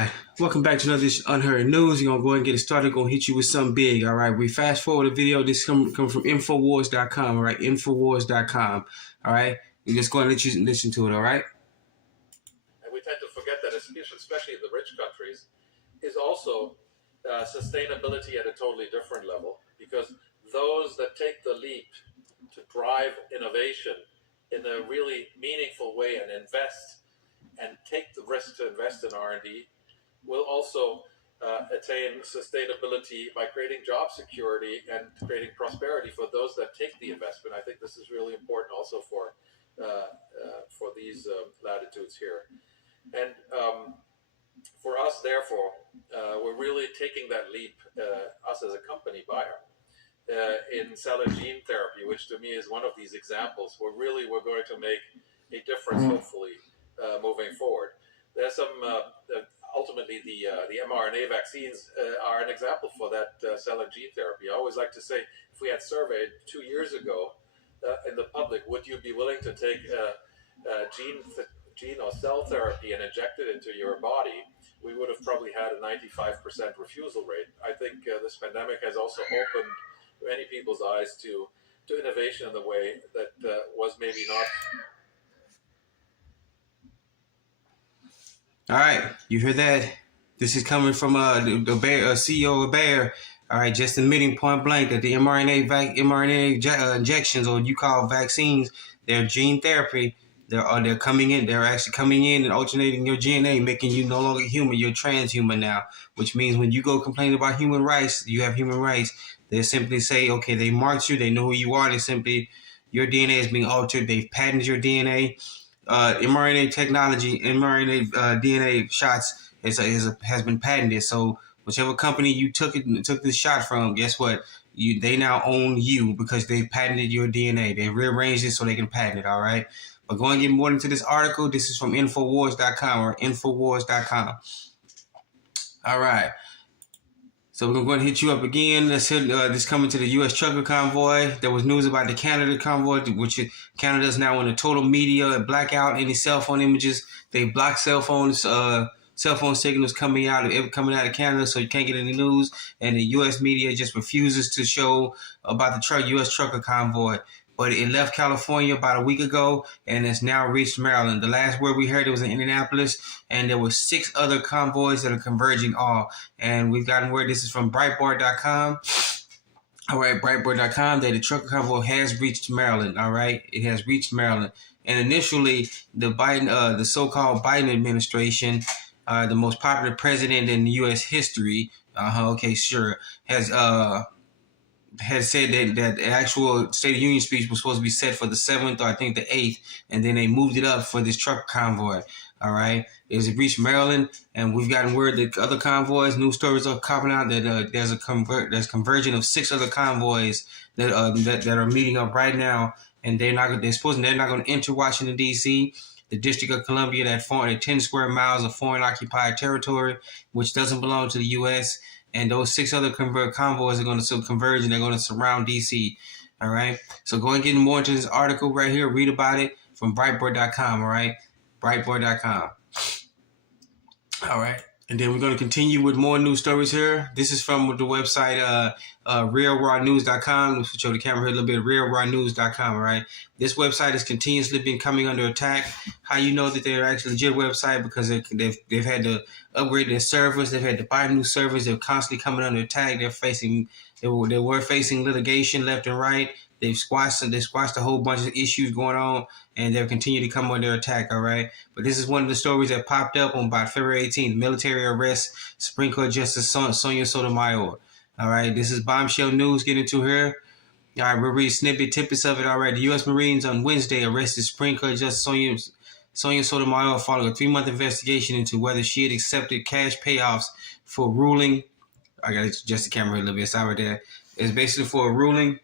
right, welcome back to another Unheard News. We're gonna go ahead and get it started. Gonna hit you with something big. All right, we fast forward the video. This come from Infowars.com. All right, Infowars.com. All right, we just go and let you listen to it. All right. And we tend to forget that, especially in the rich countries, is also sustainability at a totally different level. Because those that take the leap to drive innovation in a really meaningful way and invest and take the risk to invest in R&D will also attain sustainability by creating job security and creating prosperity for those that take the investment. I think this is really important also for these latitudes here. And for us, therefore, we're really taking that leap, us as a company buyer, in cell and gene therapy, which to me is one of these examples where really we're going to make a difference, hopefully, moving forward. There's some, ultimately the mRNA vaccines are an example for that cell and gene therapy. I always like to say, if we had surveyed 2 years ago in the public, would you be willing to take gene or cell therapy and inject it into your body, we would have probably had a 95% refusal rate. I think this pandemic has also opened many people's eyes to innovation in the way that was maybe not. All right, you hear that? This is coming from the Bayer, CEO of Bayer. All right, just admitting point blank that the mRNA injections, or you call vaccines, they're gene therapy. They're coming in. They're actually coming in and alternating your DNA, making you no longer human. You're transhuman now, which means when you go complain about human rights, you have human rights. They simply say, okay, they marked you. They know who you are. They simply, your DNA is being altered. They've patented your DNA. mRNA technology, mRNA DNA shots has been patented. So whichever company you took this shot from, guess what? They now own you because they've patented your DNA. They rearranged it so they can patent it. All right. But go and get more into this article. This is from Infowars.com or Infowars.com. All right. So we're going to hit you up again. Let's hit this coming to the U.S. Trucker Convoy. There was news about the Canada Convoy, which Canada is now in a total media blackout. Any cell phone images, they block cell phone signals coming out of Canada, so you can't get any news. And the U.S. media just refuses to show about the U.S. Trucker Convoy. But it left California about a week ago, and it's now reached Maryland. The last word we heard, it was in Indianapolis, and there were 6 other convoys that are converging all. And we've gotten word, this is from Breitbart.com. All right, Breitbart.com, that the trucker convoy has reached Maryland. All right, it has reached Maryland. And initially, the so-called Biden administration, the most popular president in U.S. history, has said that the actual State of Union speech was supposed to be set for the 7th or I think the 8th, and then they moved it up for this trucker convoy. All right, it reached Maryland, and we've gotten word that other convoys, news stories are coming out that there's conversion of 6 other convoys that are meeting up right now, and they're not going to enter Washington D.C. The District of Columbia, that 10 square miles of foreign occupied territory, which doesn't belong to the U.S. And those 6 other convoys are going to converge, and they're going to surround D.C. All right. So go and get more into this article right here. Read about it from Breitbart.com. All right. Breitbart.com. All right. And then we're going to continue with more news stories here. This is from the website RealRawNews.com. Let's show the camera here a little bit. RealRawNews.com. All right. This website has continuously been coming under attack. How you know that they're actually a legit website? Because they've had to upgrade their servers. They've had to buy new servers. They're constantly coming under attack. They were facing litigation left and right. They squashed a whole bunch of issues going on, and they'll continue to come under attack, all right? But this is one of the stories that popped up on about February 18th. Military arrest Supreme Court Justice Sonia Sotomayor. All right, this is bombshell news. Get into here. All right, we'll read tidbits of it. All right, the U.S. Marines on Wednesday arrested Supreme Court Justice Sonia Sotomayor following a 3-month investigation into whether she had accepted cash payoffs for ruling. I got to adjust the camera a little bit. Sorry there. It's basically for a ruling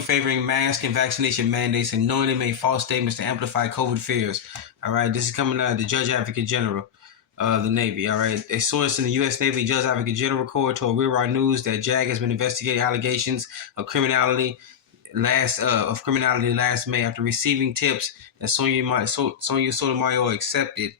favoring mask and vaccination mandates and knowingly made false statements to amplify COVID fears. All right, this is coming out of the Judge Advocate General of the Navy. All right, a source in the U.S. Navy Judge Advocate General Corps told Real Raw News that JAG has been investigating allegations of criminality last May after receiving tips that Sonia Sotomayor accepted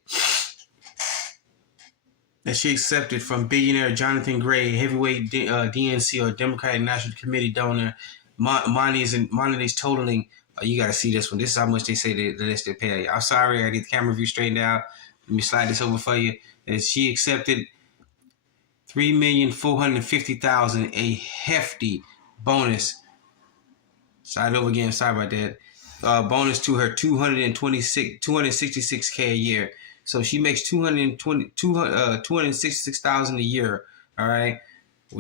that she accepted from billionaire Jonathan Gray, heavyweight DNC or Democratic National Committee donor, monies totaling. You got to see this one. This is how much they say they pay. I'm sorry, I get the camera view straightened out. Let me slide this over for you. And she accepted $3,450,000, a hefty bonus. Slide over again. Sorry about that. Bonus to her 266K a year. So she makes 266,000 a year. All right.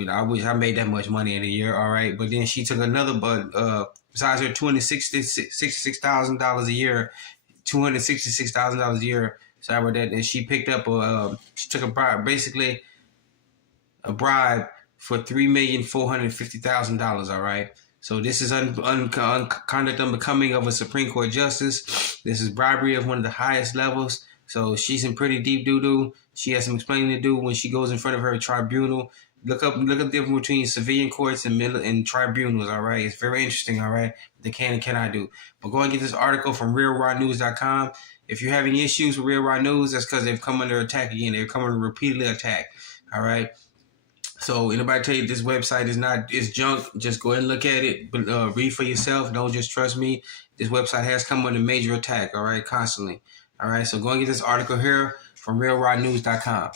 I wish I made that much money in a year. All right. But then she took another, besides her $266,000 a year, $266,000 a year. Sorry about that. And she picked up she took a bribe, basically a bribe for $3,450,000. All right. So this is conduct unbecoming of a Supreme Court justice. This is bribery of one of the highest levels. So she's in pretty deep doo-doo. She has some explaining to do when she goes in front of her tribunal. Look up the difference between civilian courts and tribunals, all right? It's very interesting, all right? They can and cannot do. But go and get this article from realrawnews.com. If you have any issues with Real Raw News, that's because they've come under attack again. They're coming under repeatedly attack, all right? So anybody tell you this website is junk, just go ahead and look at it, but read for yourself. Don't just trust me. This website has come under major attack, all right, constantly. All right, so go and get this article here from realrawnews.com.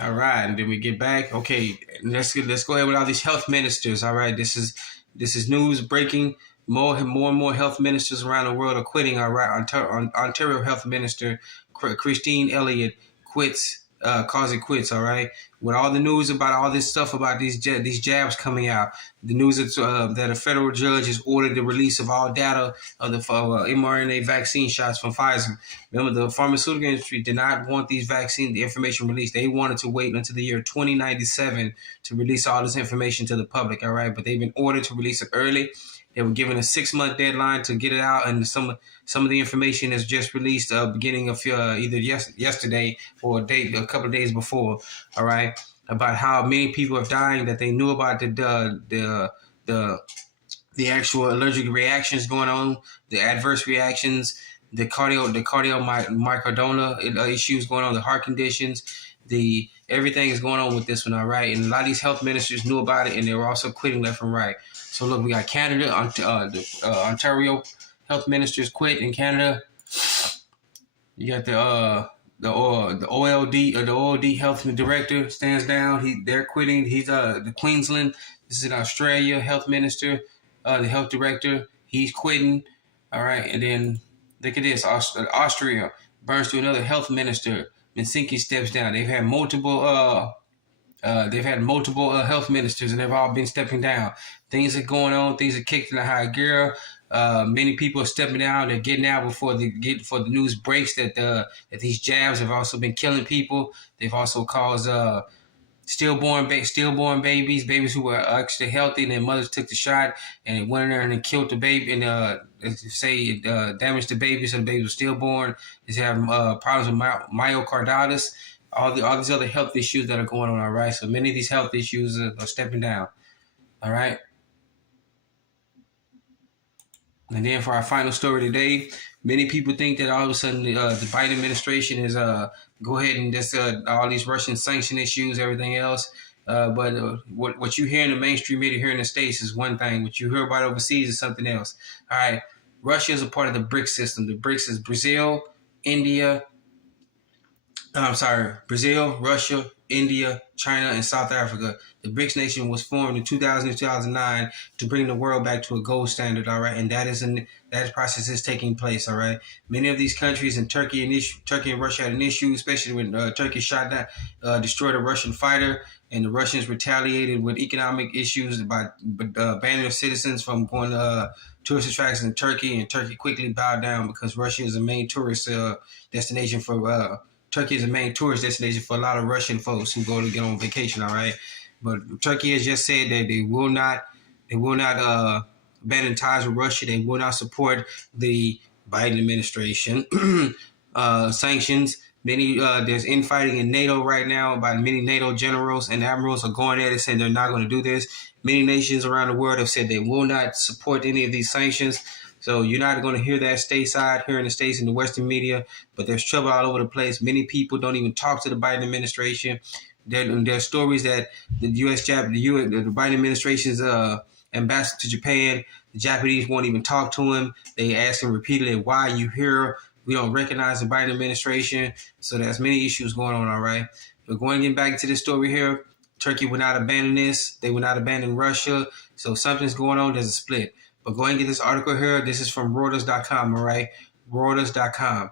All right, and then we get back. Okay, let's go ahead with all these health ministers. All right, this is news breaking. More and more health ministers around the world are quitting. All right, Ontario Health Minister Christine Elliott quits. Quits. All right, with all the news about all this stuff about these jabs coming out, the news that a federal judge has ordered the release of all data of the mRNA vaccine shots from Pfizer. Remember, the pharmaceutical industry did not want the information released. They wanted to wait until the year 2097 to release all this information to the public. All right, but they've been ordered to release it early. They were given a 6-month deadline to get it out, and some of the information is just released beginning of either yesterday or a couple of days before. All right, about how many people are dying that they knew about the actual allergic reactions going on, the adverse reactions, the cardiomyopathy issues going on, the heart conditions, everything is going on with this one. All right, and a lot of these health ministers knew about it, and they were also quitting left and right. So look, we got Canada, Ontario health ministers quit in Canada. You got the OLD health director stands down. They're quitting. He's the Queensland. This is in Australia health minister, the health director. He's quitting. All right, and then look at this. Austria burns to another health minister. Helsinki steps down. They've had multiple health ministers, and they've all been stepping down. Things are going on. Things are kicked in the high gear. Many people are stepping down. They're getting out before the news breaks that these jabs have also been killing people. They've also caused stillborn babies who were actually healthy, and their mothers took the shot and it went in there and it killed the baby, and it damaged the baby, so the baby was stillborn. They have problems with myocarditis. All these other health issues that are going on, all right? So many of these health issues are stepping down, all right? And then for our final story today, many people think that all of a sudden the Biden administration is go ahead and just all these Russian sanction issues, everything else. But what you hear in the mainstream media here in the States is one thing. What you hear about overseas is something else. All right, Russia is a part of the BRICS system. The BRICS is Brazil, Russia, India, China, and South Africa. The BRICS nation was formed in 2000 and 2009 to bring the world back to a gold standard, all right? And that process is taking place, all right? Many of these countries, and Turkey and Russia had an issue, especially when Turkey destroyed a Russian fighter, and the Russians retaliated with economic issues by banning their citizens from going to tourist attractions in Turkey, and Turkey quickly bowed down because Russia is a main tourist destination for Turkey is a main tourist destination for a lot of Russian folks who go to get on vacation, all right? But Turkey has just said that they will not abandon ties with Russia. They will not support the Biden administration sanctions. There's infighting in NATO right now by many NATO generals and admirals are going at it saying they're not going to do this. Many nations around the world have said they will not support any of these sanctions. So you're not going to hear that stateside here in the States in the Western media, but there's trouble all over the place. Many people don't even talk to the Biden administration. There's stories that the the Biden administration's ambassador to Japan, the Japanese won't even talk to him. They ask him repeatedly, why are you here? We don't recognize the Biden administration. So there's many issues going on, all right? But going to get back to this story here, Turkey will not abandon this. They will not abandon Russia. So something's going on. There's a split. But go ahead and get this article here. This is from Reuters.com, all right? Reuters.com.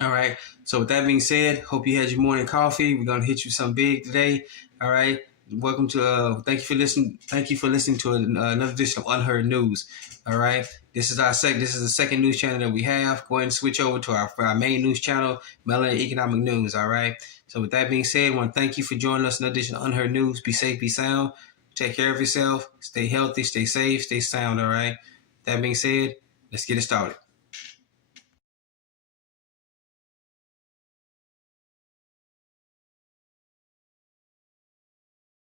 All right. So with that being said, hope you had your morning coffee. We're gonna hit you some big today. All right. Welcome to thank you for listening. Thank you for listening to another edition of Unheard News. All right. This is the second news channel that we have. Go ahead and switch over to our main news channel, Melon Economic News. All right. So with that being said, I want to thank you for joining us in another edition of Unheard News. Be safe, be sound. Take care of yourself. Stay healthy, stay safe, stay sound. All right. That being said, let's get it started.